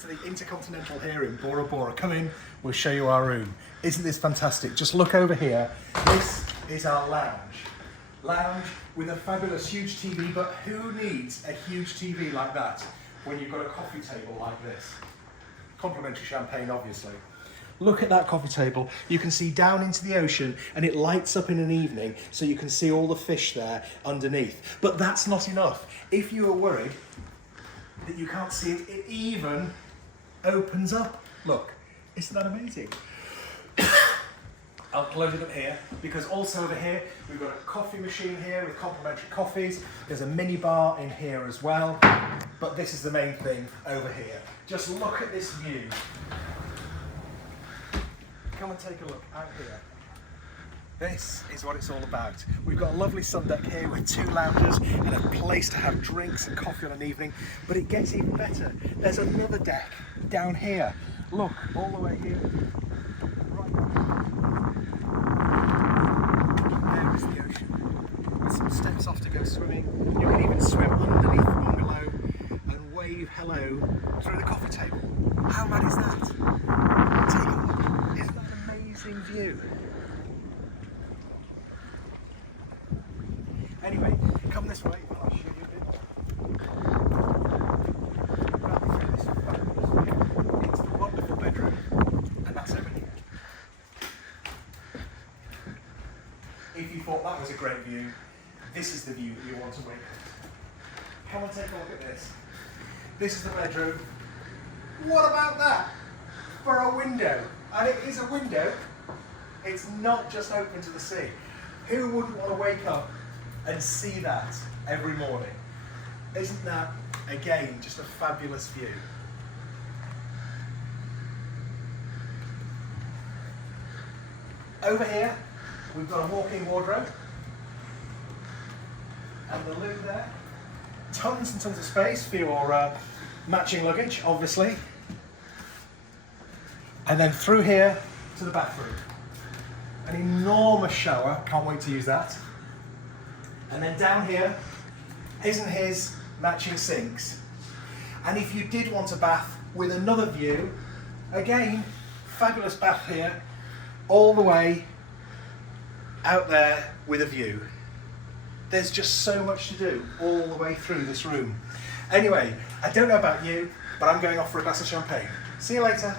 to the InterContinental here in Bora Bora. Come in, we'll show you our room. Isn't this fantastic? Just look over here. This is our lounge. Lounge with a fabulous huge TV, but who needs a huge TV like that when you've got a coffee table like this? Complimentary champagne, obviously. Look at that coffee table. You can see down into the ocean and it lights up in an evening so you can see all the fish there underneath. But that's not enough. If you are worried that you can't see it, it even opens up. Look, isn't that amazing? I'll close it up here because also over here we've got a coffee machine here with complimentary coffees. There's a mini bar in here as well. But this is the main thing over here. Just look at this view. Come and take a look out here. This is what it's all about. We've got a lovely sun deck here with 2 lounges and a place to have drinks and coffee on an evening, but it gets even better. There's another deck down here. Look, all the way here. Right there is the ocean. With some steps off to go swimming. You can even swim underneath the bungalow and wave hello through the coffee table. How mad is that? Take a look. Isn't that an amazing view? Anyway, come this way and I'll show you a bit more. It's the wonderful bedroom, and that's over here. If you thought that was a great view, this is the view that you want to witness. Come and take a look at this. This is the bedroom. What about that? For a window. And it is a window. It's not just open to the sea. Who wouldn't want to wake up and see that every morning? Isn't that, again, just a fabulous view? Over here, we've got a walk-in wardrobe. And the loo there. Tons and tons of space for your matching luggage, obviously. And then through here to the bathroom. An enormous shower, can't wait to use that. And then down here, his and his matching sinks. And if you did want a bath with another view, again, fabulous bath here, all the way out there with a view. There's just so much to do all the way through this room. Anyway, I don't know about you, but I'm going off for a glass of champagne. See you later.